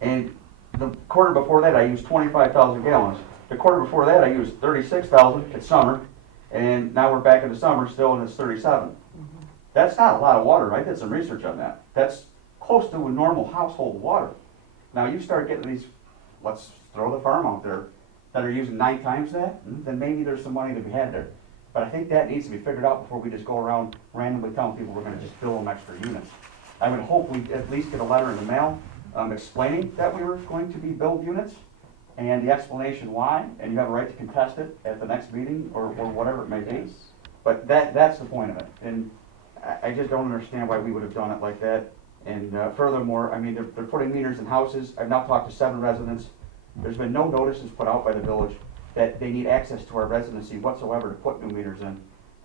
And the quarter before that, I used 25,000 gallons. The quarter before that, I used 36,000. It's summer, and now we're back in the summer still, and it's 37. That's not a lot of water. I did some research on that. That's close to a normal household water. Now you start getting these, let's throw the farm out there, that are using 9 times that, then maybe there's some money to be had there. But I think that needs to be figured out before we just go around randomly telling people we're gonna just fill them extra units. I would hope we at least get a letter in the mail explaining that we were going to be billed units and the explanation why, and you have a right to contest it at the next meeting or whatever it may be. But that's the point of it. And I just don't understand why we would have done it like that. And furthermore, I mean, they're putting meters in houses. I've now talked to 7 residents. There's been no notices put out by the village that they need access to our residency whatsoever to put new meters in.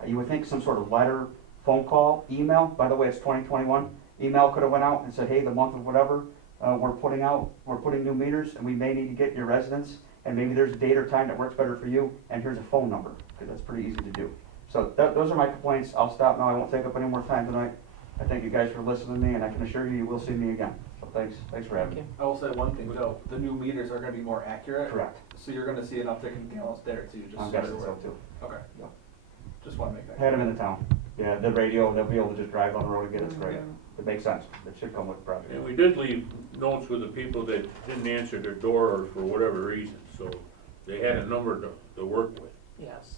You would think some sort of letter, phone call, email, by the way, it's 2021, email could have went out and said, hey, the month of whatever, we're putting new meters and we may need to get your residence, and maybe there's a date or time that works better for you, and here's a phone number, because that's pretty easy to do. So those are my complaints. I'll stop now. I won't take up any more time tonight. I thank you guys for listening to me, and I can assure you, you will see me again. So thanks for having me. I will say one thing though, the new meters are gonna be more accurate. Correct. So you're gonna see an uptick in gallons there too, just I'm so you're guessing so aware. too. Okay. Yeah. Just wanna make that. Had them in the town. Yeah, the radio, they'll be able to just drive on the road and get it straight. It makes sense. It should come with the project. And we did leave notes with the people that didn't answer their door or for whatever reason, so they had a number to work with. Yes.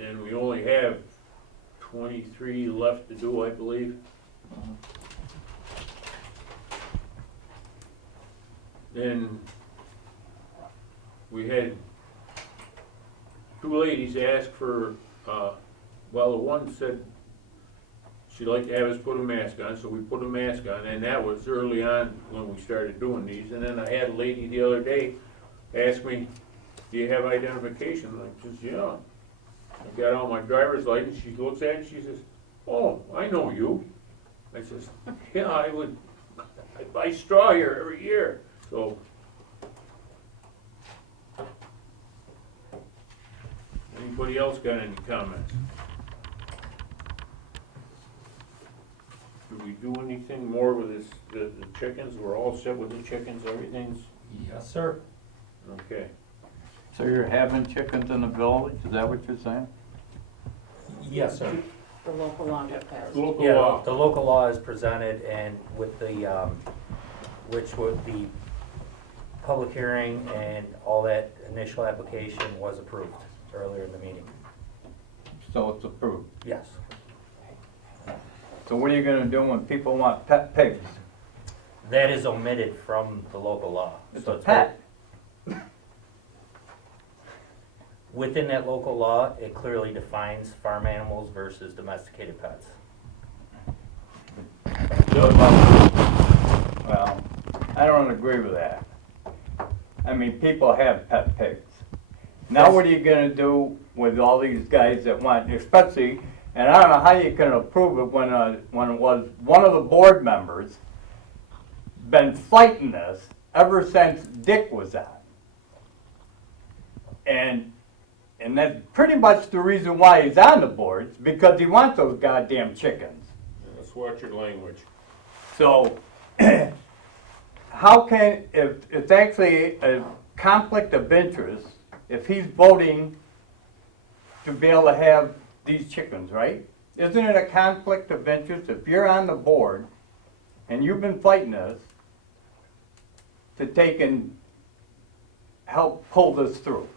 And we only have 23 left to do, I believe. Then we had 2 ladies ask for, well, the one said she'd like to have us put a mask on, so we put a mask on, and that was early on when we started doing these. And then I had a lady the other day ask me, do you have identification? I says, yeah. I got out my driver's license. She looks at it and she says, oh, I know you. I says, yeah, I buy straw here every year. So, anybody else got any comments? Do we do anything more with this, the chickens? We're all set with the chickens, everything's, Yes, sir. okay. So you're having chickens in the village, is that what you're saying? Yes, sir. The local law got passed. Local Yeah, law. the local law is presented, and with the, which would be public hearing and all that initial application was approved earlier in the meeting. So it's approved. Yes. So what are you gonna do when people want pet pigs? That is omitted from the local law. It's So a pet. Within that local law, it clearly defines farm animals versus domesticated pets. Well, I don't agree with that. I mean, people have pet pigs. Now what are you gonna do with all these guys that want, especially, and I don't know how you can approve it when it was one of the board members been fighting this ever since Dick was on. And that's pretty much the reason why he's on the board, because he wants those goddamn chickens. Let's watch your language. So, how can, if it's actually a conflict of interest, if he's voting to be able to have these chickens, right? Isn't it a conflict of interest if you're on the board and you've been fighting this to take and help pull this through?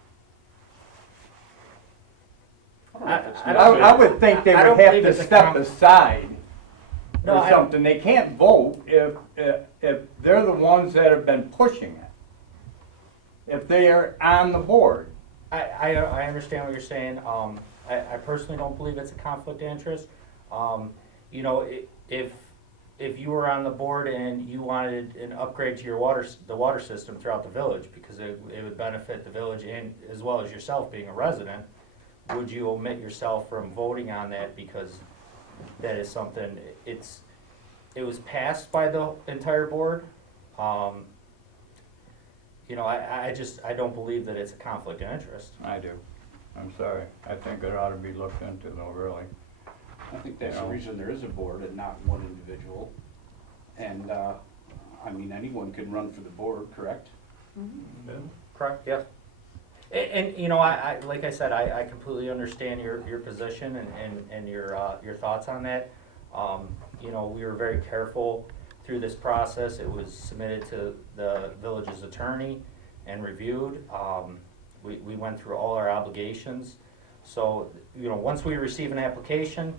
I would think they I would don't have believe to it's a step aside No, or I- something. They can't vote if they're the ones that have been pushing it. If they are on the board. I understand what you're saying. I personally don't believe it's a conflict of interest. You know, if you were on the board and you wanted an upgrade to your the water system throughout the village, because it would benefit the village and as well as yourself being a resident, would you omit yourself from voting on that because that is something, it was passed by the entire board. You know, I don't believe that it's a conflict of interest. I do. I'm sorry. I think it ought to be looked into though, really. I think that's the You know. reason there is a board and not one individual. And, I mean, anyone can run for the board, correct? Correct, yes. And you know, I like I said, I completely understand your position and your thoughts on that. You know, we were very careful through this process. It was submitted to the village's attorney and reviewed. We went through all our obligations. So, you know, once we receive an application,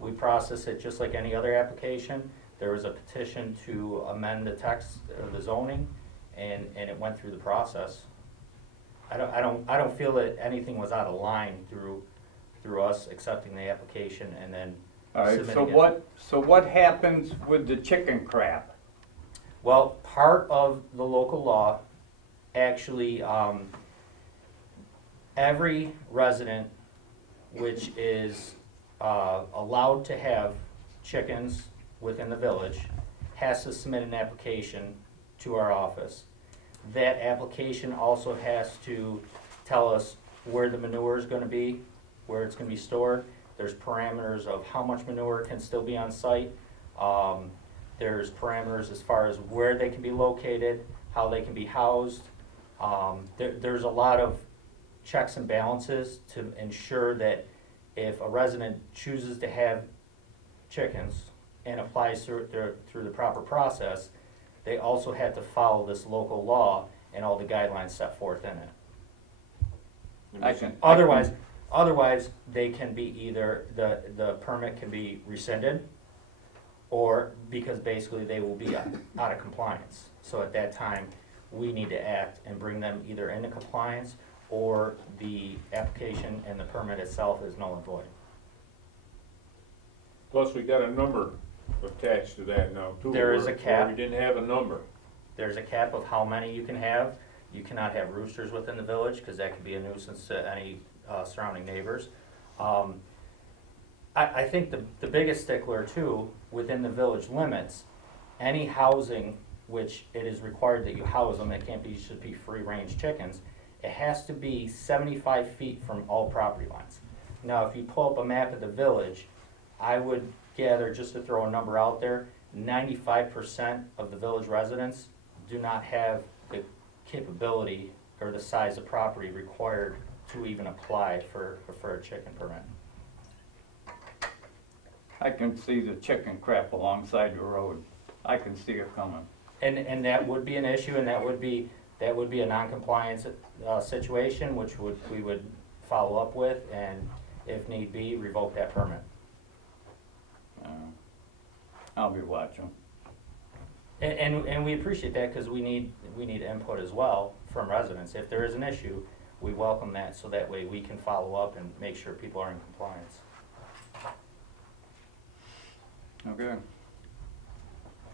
we process it just like any other application. There was a petition to amend the text of the zoning, and it went through the process. I don't feel that anything was out of line through us accepting the application and then All right, submitting so what happens with the chicken crap? Well, part of the local law, actually, every resident which is allowed to have chickens within the village has to submit an application to our office. That application also has to tell us where the manure is gonna be, where it's gonna be stored. There's parameters of how much manure can still be on site. There's parameters as far as where they can be located, how they can be housed. There's a lot of checks and balances to ensure that if a resident chooses to have chickens and applies through the proper process, they also have to follow this local law and all the guidelines set forth in it. Otherwise, they can be either, the permit can be rescinded, or because basically they will be out of compliance. So at that time, we need to act and bring them either into compliance, or the application and the permit itself is null and void. Plus, we got a number attached to that now too. There is a where cap. We didn't have a number. There's a cap of how many you can have. You cannot have roosters within the village, because that could be a nuisance to any surrounding neighbors. I think the biggest stickler too, within the village limits, any housing which it is required that you house them, it can't be, should be free-range chickens, it has to be 75 feet from all property lines. Now, if you pull up a map of the village, I would gather, just to throw a number out there, 95% of the village residents do not have the capability or the size of property required to even apply for a chicken permit. I can see the chicken crap alongside the road. I can see it coming. And that would be an issue, and that would be a non-compliance situation, which we would follow up with, and if need be, revoke that permit. I'll be watching. And we appreciate that, because we need input as well from residents. If there is an issue, we welcome that, so that way we can follow up and make sure people are in compliance. Okay.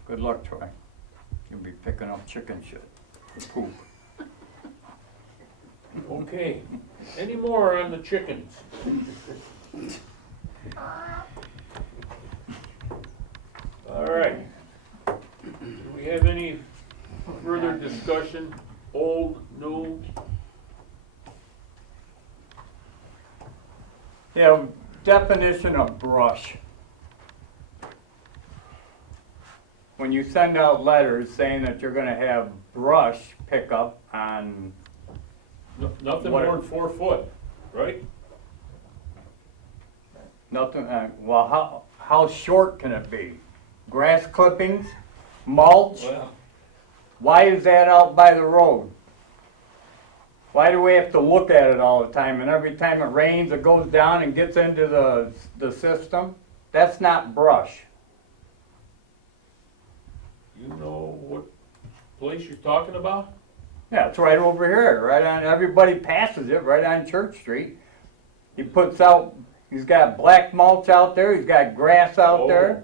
Good luck, Troy. You'll be picking up chicken shit. Poop. Okay, any more on the chickens? All right. Do we have any further discussion, old, new? Yeah, definition of brush. When you send out letters saying that you're gonna have brush pickup on, Nothing What- more than 4 foot, right? nothing, well, how short can it be? Grass clippings, mulch? Well, Why is that out by the road? Why do we have to look at it all the time, and every time it rains, it goes down and gets into the system? That's not brush. you know what place you're talking about? Yeah, it's right over here, right on, everybody passes it, right on Church Street. He puts out, he's got black mulch out there, he's got grass out there,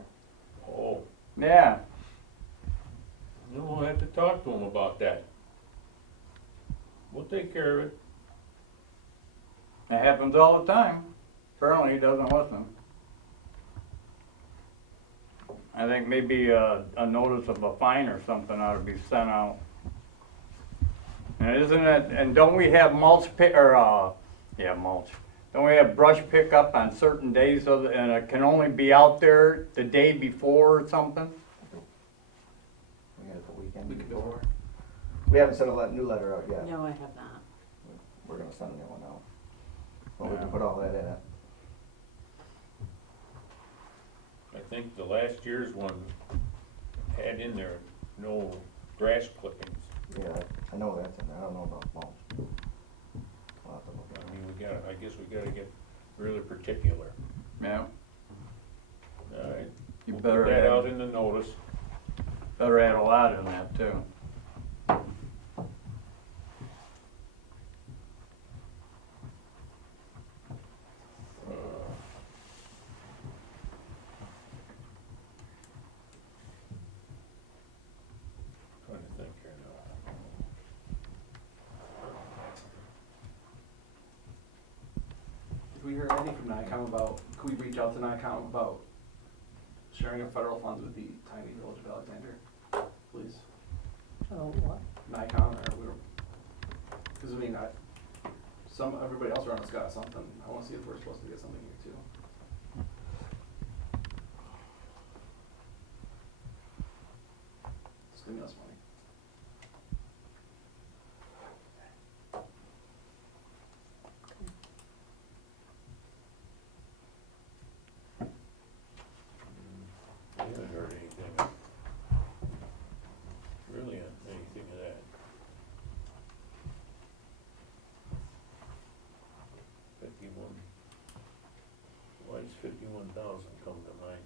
Oh, yeah. we'll have to talk to him about that. We'll take care of it. It happens all the time. Apparently he doesn't listen. I think maybe a notice of a fine or something ought to be sent out. And isn't it, and don't we have mulch mulch. Don't we have brush pickup on certain days, and it can only be out there the day before or something? We got the weekend. We could go over. We haven't sent a new letter out yet. No, I have not. We're gonna send a new one out. But we can put all that in it. I think the last year's one had in there no grass clippings. Yeah, I know that's in there. I don't know about mulch. I'll have to look at I it. mean, I guess we gotta get really particular. Yeah. All right, You we'll better put that out add, in the notice. better add a lot in that too. Have we heard anything from NICOM about, could we reach out to NICOM about sharing of federal funds with the tiny village of Alexander, please? Oh, what? NICOM, or we were, because I mean, everybody else around us got something. I want to see if we're supposed to get something here too. Stimulus money. I haven't heard anything, really on anything of that. 51, why does 51,000 come to mind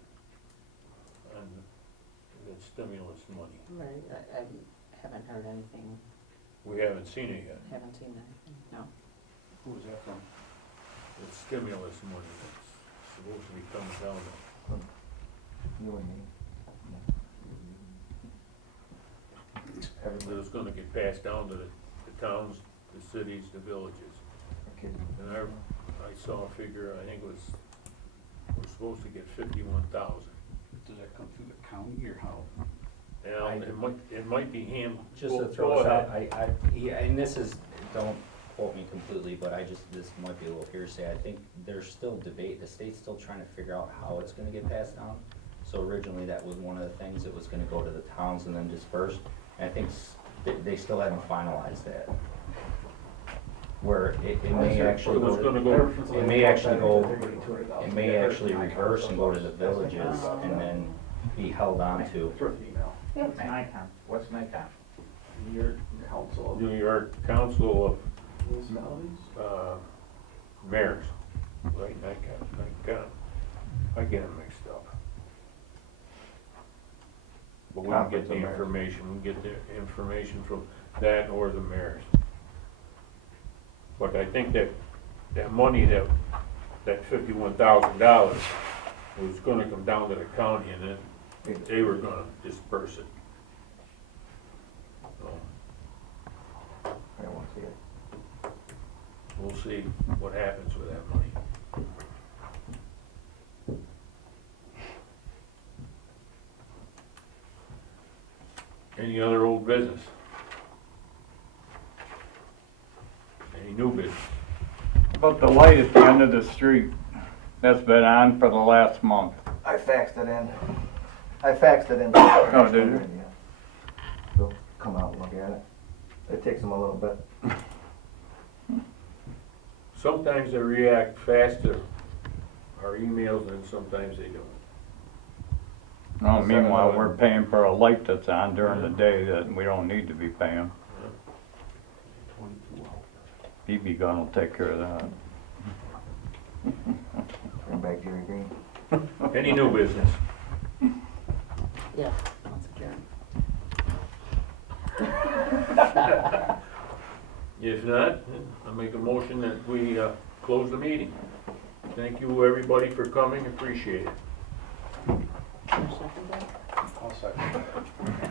on that stimulus money? Right, I haven't heard anything, We haven't seen it yet. haven't seen anything, no. Who was that from? It's stimulus money that's supposed to be coming down there. You and me. It's gonna get passed down to the towns, the cities, the villages. Okay. And I saw a figure, I think it was, we're supposed to get 51,000. Does that come through the county or how? And it might be him. Just to Go throw this out, ahead. yeah, and this is, don't quote me completely, but this might be a little hearsay. I think there's still debate, the state's still trying to figure out how it's gonna get passed down. So originally, that was one of the things that was gonna go to the towns and then dispersed. And I think they still haven't finalized that. Where it may actually It was go gonna to, go, it may actually go, it may actually reverse and go to the villages and then be held on to. It's worth the email. Yep. What's NICOM? New York Council of New York Council Municipalities. of Mayors, right, I get them mixed up. But we can get the information, we can get the information from that or the mayors. But I think that money, that $51,000 was gonna come down to the county and then they were gonna disperse it. So, I don't want to see it. we'll see what happens with that money. Any other old business? Any new business? About the light at the end of the street, that's been on for the last month. I faxed it in. Oh, Oh, did you? They'll come out and look at it. It takes them a little bit. Sometimes they react faster, our emails, and sometimes they don't. No, meanwhile, we're paying for a light that's on during the day that we don't need to be paying. BB gun will take care of that. Bring back Jerry Green. Any new business? Yeah, that's adjourned. If not, I make a motion that we close the meeting. Thank you, everybody, for coming, appreciate it. Can I second that? I'll second.